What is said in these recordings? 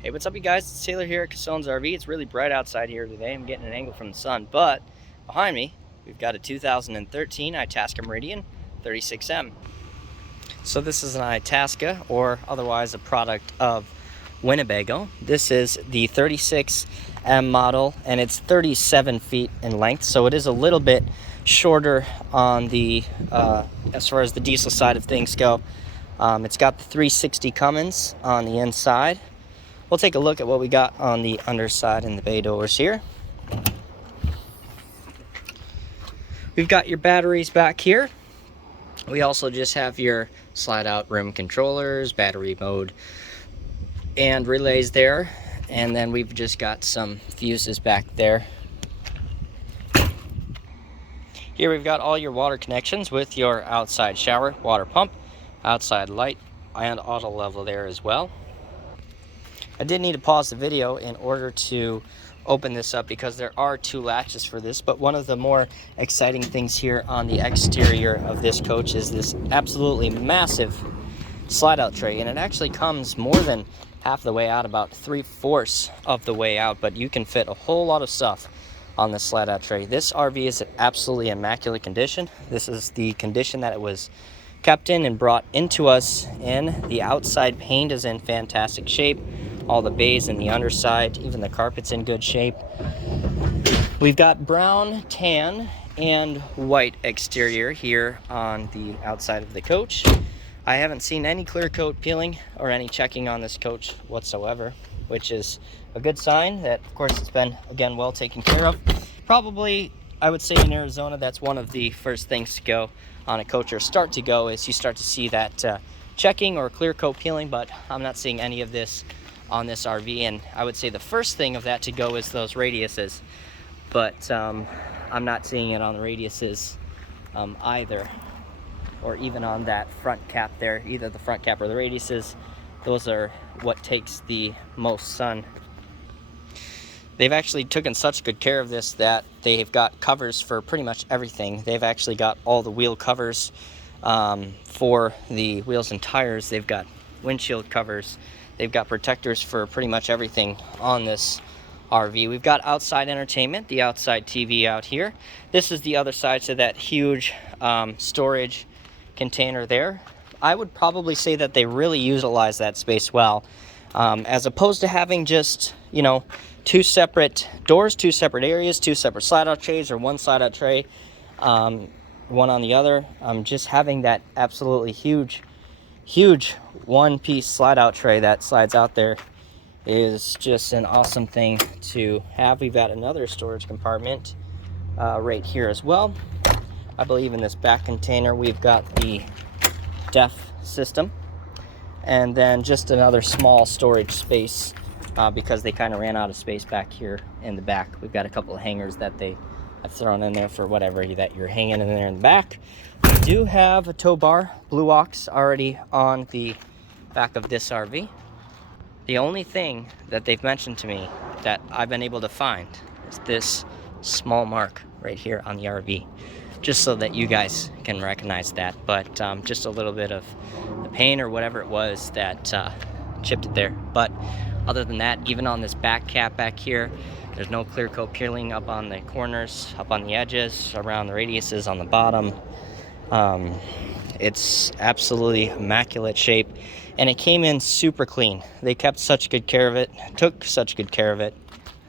Hey, what's up, you guys? It's Taylor here at Casone's RV. It's really bright outside here today. I'm getting an angle from the sun, but behind me, we've got a 2013 Itsca Meridian 36M. So this is an Itasca, or otherwise a product of Winnebago. This is the 36M model, and it's 37 feet in length, so it is a little bit shorter on the as far as the diesel side of things go. It's got the 360 Cummins on the inside. We'll take a look at what we got on the underside and the bay doors here. We've got your batteries back here. We also just have your slide out room controllers, battery mode, and relays there. And then we've just got some fuses back there. Here we've got all your water connections with your outside shower, water pump, outside light, and auto level there as well. I did need to pause the video in order to open this up because there are two latches for this, but one of the more exciting things here on the exterior of this coach is this absolutely massive slide out tray, and it actually comes more than half the way out, about 3/4 of the way out, but you can fit a whole lot of stuff on this slide out tray. This RV is in absolutely immaculate condition. This is the condition that it was kept in and brought into us in. The outside paint is in fantastic shape. All the bays and the underside, even the carpet's in good shape. We've got brown, tan, and white exterior here on the outside of the coach. I haven't seen any clear coat peeling or any checking on this coach whatsoever, which is a good sign that, of course, it's been, again, well taken care of. Probably, I would say in Arizona, that's one of the first things to go on a coach, or start to go, is you start to see that checking or clear coat peeling, but I'm not seeing any of this on this RV, and I would say the first thing of that to go is those radiuses, but I'm not seeing it on the radiuses either, or even on that front cap there, either the front cap or the radiuses. Those are what takes the most sun. They've actually taken such good care of this that they've got covers for pretty much everything. They've actually got all the wheel covers for the wheels and tires. They've got windshield covers. They've got protectors for pretty much everything on this RV. We've got outside entertainment, the outside TV out here. This is the other side to that huge storage container there. I would probably say that they really utilize that space well, as opposed to having just, you know, two separate doors, two separate areas, two separate slide-out trays, or one slide-out tray, one on the other. Just having that absolutely huge one-piece slide-out tray that slides out there is just an awesome thing to have. We've got another storage compartment right here as well. I believe in this back container we've got the DEF system, and then just another small storage space because they kind of ran out of space back here in the back. We've got a couple of hangers that they have thrown in there for whatever that you're hanging in there in the back. We do have a tow bar, Blue Ox, already on the back of this RV. The only thing that they've mentioned to me that I've been able to find is this small mark right here on the RV, just so that you guys can recognize that. But just a little bit of the paint or whatever it was that chipped it there. But other than that, even on this back cap back here, there's no clear coat peeling up on the corners, up on the edges, around the radiuses on the bottom. It's absolutely immaculate shape, and it came in super clean. They kept such good care of it, took such good care of it.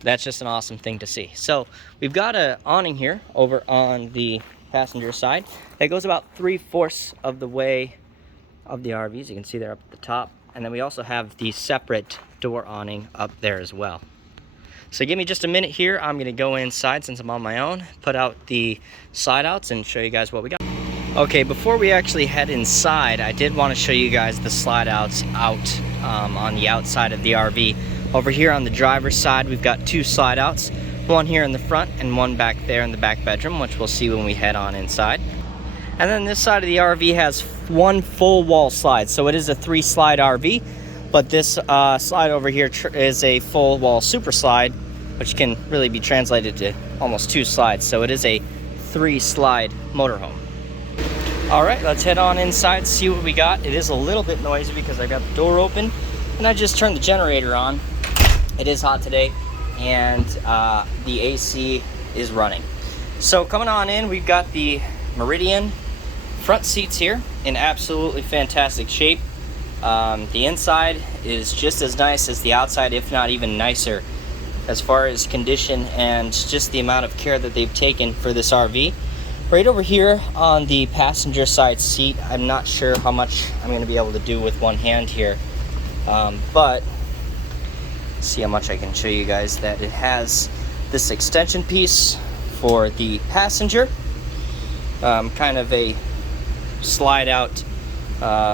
That's just an awesome thing to see. So we've got an awning here over on the passenger side that goes about 3/4 of the way of the RV, as you can see there up at the top. And then we also have the separate door awning up there as well. So give me just a minute here. I'm going to go inside since I'm on my own, put out the slide outs, and show you guys what we got. Okay, before we actually head inside, I did want to show you guys the slide outs out on the outside of the RV. Over here on the driver's side, we've got two slide outs, one here in the front and one back there in the back bedroom, which we'll see when we head on inside. And then this side of the RV has one full wall slide. So it is a 3-slide RV, but this slide over here is a full wall super slide, which can really be translated to almost 2 slides. So it is a 3-slide motorhome. All right, let's head on inside, see what we got. It is a little bit noisy because I got the door open and I just turned the generator on. It is hot today, and the AC is running. So coming on in, we've got the Meridian front seats here in absolutely fantastic shape. The inside is just as nice as the outside, if not even nicer, as far as condition and just the amount of care that they've taken for this RV. Right over here on the passenger side seat, I'm not sure how much I'm going to be able to do with one hand here, but see how much I can show you guys that it has this extension piece for the passenger, kind of a slide out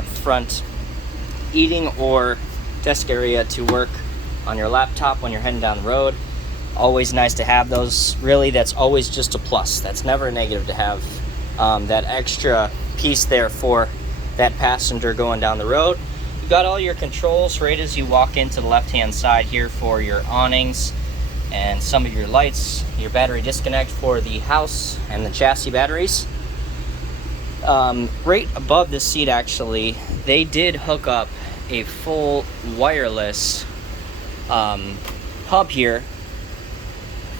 front eating or desk area to work on your laptop when you're heading down the road. Always nice to have those. Really, that's always just a plus. That's never a negative to have that extra piece there for that passenger going down the road. You've got all your controls right as you walk into the left-hand side here for your awnings and some of your lights, your battery disconnect for the house and the chassis batteries. Right above the seat, actually, they did hook up a full wireless hub here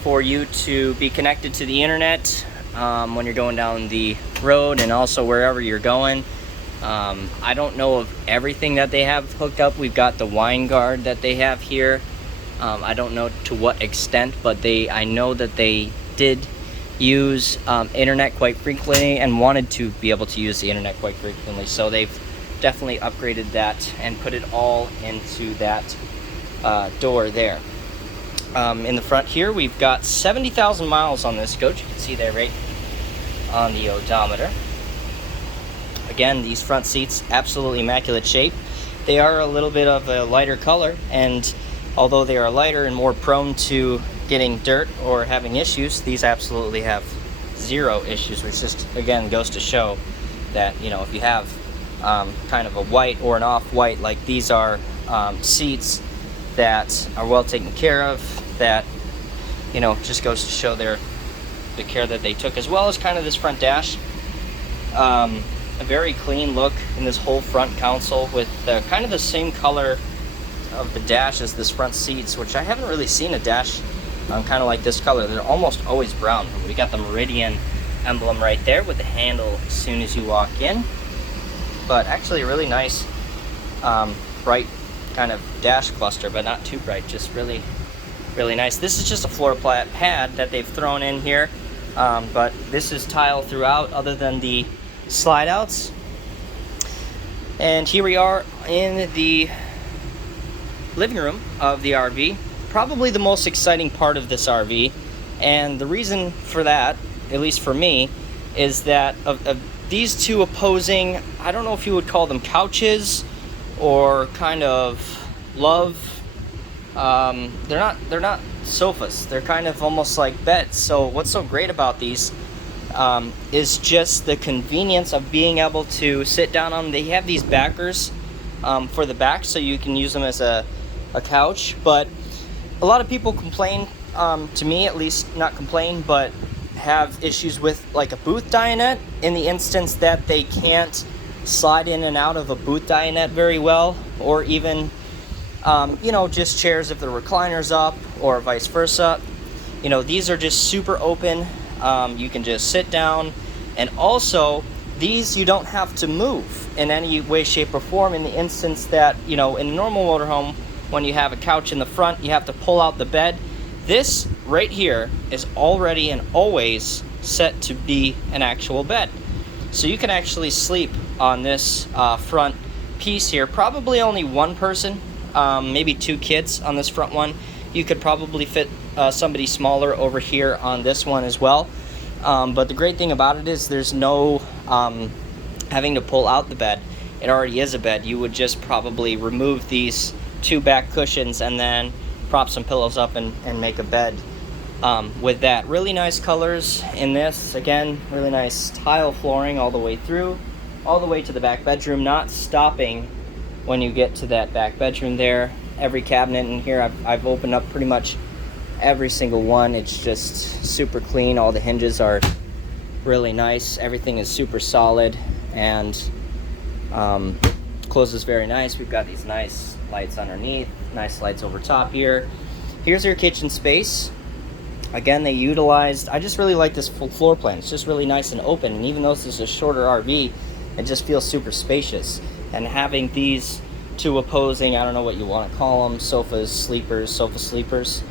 for you to be connected to the internet when you're going down the road and also wherever you're going. I don't know of everything that they have hooked up. We've got the wine guard that they have here. I don't know to what extent, but I know that they did use internet quite frequently and wanted to be able to use the internet quite frequently. So they've definitely upgraded that and put it all into that door there. In the front here, we've got 70,000 miles on this coach. You can see there right on the odometer. Again, these front seats, absolutely immaculate shape. They are a little bit of a lighter color, and although they are lighter and more prone to getting dirt or having issues, these absolutely have zero issues, which just, again, goes to show that, you know, if you have kind of a white or an off-white, like these are seats that are well taken care of, that, you know, just goes to show the care that they took, as well as kind of this front dash. A very clean look in this whole front console with kind of the same color of the dash as this front seats, which I haven't really seen a dash kind of like this color. They're almost always brown. We got the Meridian emblem right there with the handle as soon as you walk in, but actually a really nice bright kind of dash cluster, but not too bright, just really nice. This is just a floor pad that they've thrown in here, but this is tile throughout other than the slide outs. And here we are in the living room of the RV, probably the most exciting part of this RV, and the reason for that, at least for me, is that of these two opposing, I don't know if you would call them couches or kind of they're not sofas, they're kind of almost like beds. So what's so great about these is just the convenience of being able to sit down on them. They have these backers for the back, so you can use them as a couch. But a lot of people complain, to me at least, not complain, but have issues with like a booth dinette, in the instance that they can't slide in and out of a booth dinette very well, or even you know, just chairs if the recliner's up, or vice versa. You know, these are just super open. You can just sit down, and also these you don't have to move in any way, shape, or form, in the instance that, you know, in a normal motorhome, when you have a couch in the front, you have to pull out the bed. This right here is already and always set to be an actual bed. So you can actually sleep on this front piece here. Probably only one person, maybe two kids on this front one. You could probably fit somebody smaller over here on this one as well. But the great thing about it is there's no having to pull out the bed. It already is a bed. You would just probably remove these two back cushions and then prop some pillows up and make a bed with that. Really nice colors in this. Again, really nice tile flooring all the way through, all the way to the back bedroom, not stopping when you get to that back bedroom there. Every cabinet in here, I've opened up pretty much every single one. It's just super clean. All the hinges are really nice. Everything is super solid and closes very nice. We've got these nice lights underneath, nice lights over top here. Here's your kitchen space. Again, they utilized, I just really like this floor plan. It's just really nice and open, and even though this is a shorter RV, it just feels super spacious. And having these two opposing, I don't know what you want to call them, sofa sleepers,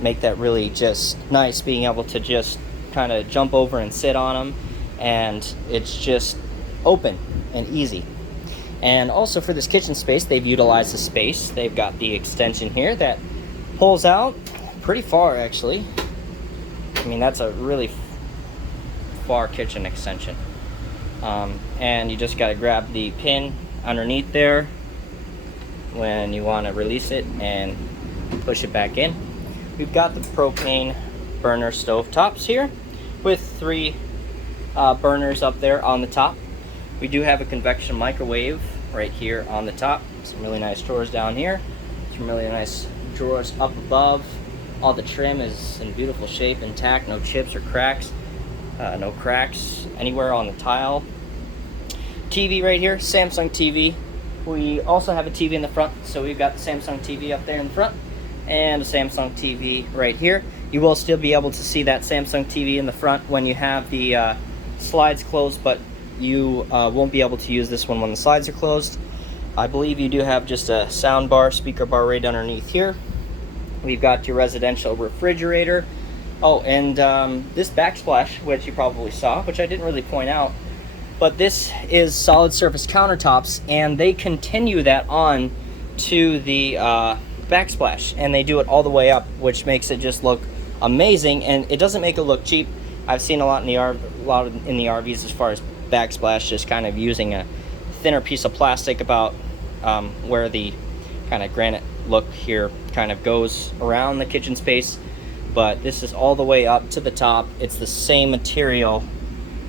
make that really just nice, being able to just kind of jump over and sit on them, and it's just open and easy. And also for this kitchen space, they've utilized the space. They've got the extension here that pulls out pretty far, actually. I mean, that's a really far kitchen extension. And you just got to grab the pin underneath there when you want to release it and push it back in. We've got the propane burner stove tops here with 3 burners up there on the top. We do have a convection microwave right here on the top. Some really nice drawers down here. Some really nice drawers up above. All the trim is in beautiful shape, intact, no chips or cracks. No cracks anywhere on the tile. TV right here, Samsung TV. We also have a TV in the front, so we've got the Samsung TV up there in the front and a Samsung TV right here. You will still be able to see that Samsung TV in the front when you have the slides closed, but you won't be able to use this one when the slides are closed. I believe you do have just a sound bar, speaker bar right underneath here. We've got your residential refrigerator. Oh, and this backsplash, which you probably saw, which I didn't really point out, but this is solid surface countertops, and they continue that on to the backsplash, and they do it all the way up, which makes it just look amazing, and it doesn't make it look cheap. I've seen a lot in the RVs as far as backsplash, just kind of using a thinner piece of plastic about where the kind of granite look here kind of goes around the kitchen space, but this is all the way up to the top. It's the same material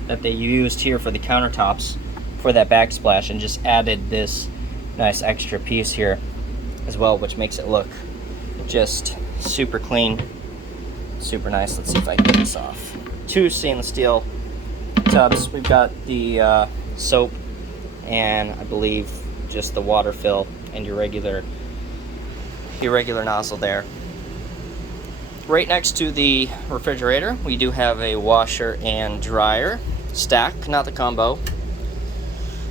that they used here for the countertops for that backsplash, and just added this nice extra piece here as well, which makes it look just super clean, super nice. Let's see if I can get this off. 2 stainless steel tubs. We've got the soap, and I believe just the water fill, and your regular nozzle there. Right next to the refrigerator, we do have a washer and dryer stack, not the combo.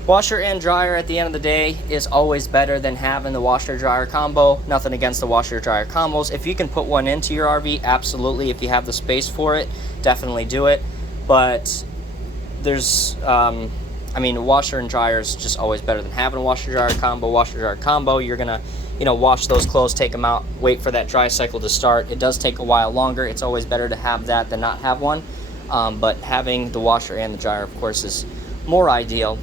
Washer and dryer at the end of the day is always better than having the washer dryer combo. Nothing against the washer dryer combos. If you can put one into your RV, absolutely. If you have the space for it, definitely do it. But there's I mean, washer and dryer is just always better than having a washer dryer combo. Washer dryer combo, you're gonna wash those clothes, take them out, wait for that dry cycle to start. It does take a while longer. It's always better to have that than not have one. But having the washer and the dryer, of course, is more ideal.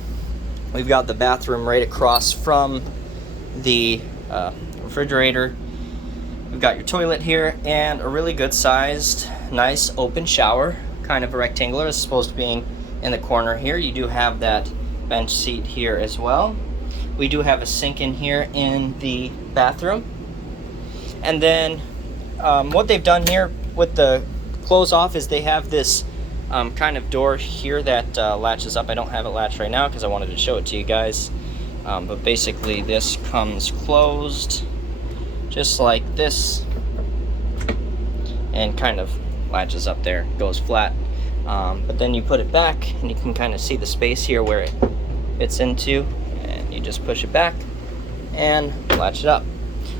We've got the bathroom right across from the refrigerator. We've got your toilet here and a really good sized, nice open shower, kind of a rectangular as opposed to being in the corner here. You do have that bench seat here as well. We do have a sink in here in the bathroom. And then what they've done here with the close off is they have this kind of door here that latches up. I don't have it latched right now because I wanted to show it to you guys. But basically this comes closed just like this and kind of latches up there, goes flat. But then you put it back and you can kind of see the space here where it fits into, and you just push it back and latch it up.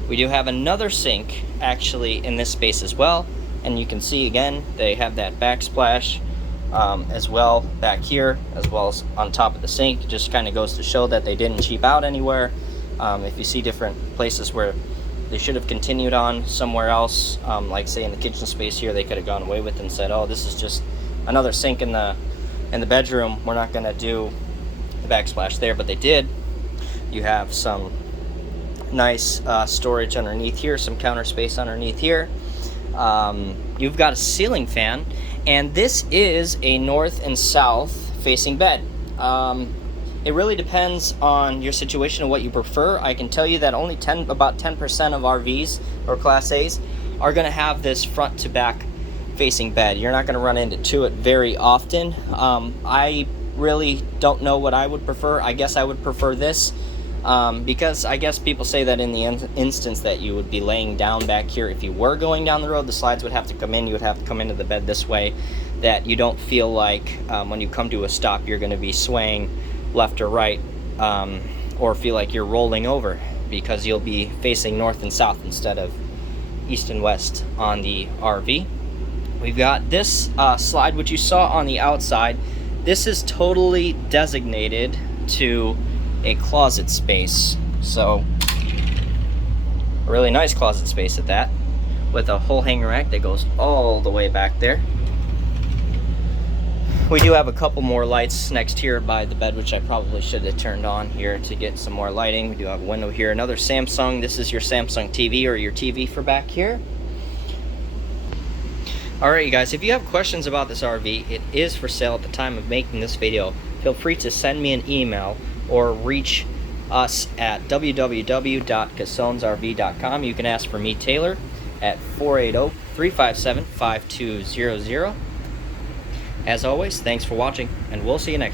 We do have another sink actually in this space as well, and you can see again they have that backsplash as well back here, as well as on top of the sink. It just kind of goes to show that they didn't cheap out anywhere. If you see different places where they should have continued on somewhere else, like say in the kitchen space here, they could have gone away with and said, oh, this is just another sink in the bedroom, we're not going to do the backsplash there, but they did. You have some nice storage underneath here, some counter space underneath here. You've got a ceiling fan, and this is a north and south facing bed. It really depends on your situation and what you prefer. I can tell you that only about 10% of RVs or Class A's are going to have this front to back facing bed. You're not going to run into it very often. I really don't know what I would prefer. I guess I would prefer this. because I guess people say that in the instance that you would be laying down back here, if you were going down the road, the slides would have to come in, you would have to come into the bed this way, that you don't feel like when you come to a stop you're going to be swaying left or right, or feel like you're rolling over, because you'll be facing north and south instead of east and west on the RV. We've got this slide, which you saw on the outside. This is totally designated to a closet space, so a really nice closet space at that, with a whole hanger rack that goes all the way back there. We do have a couple more lights next here by the bed, which I probably should have turned on here to get some more lighting. We do have a window here, another Samsung. This is your Samsung TV, or your TV for back here. Alright, you guys, if you have questions about this RV, it is for sale at the time of making this video. Feel free to send me an email or reach us at www.casonesrv.com. You can ask for me, Taylor, at 480-357-5200. As always, thanks for watching, and we'll see you next time.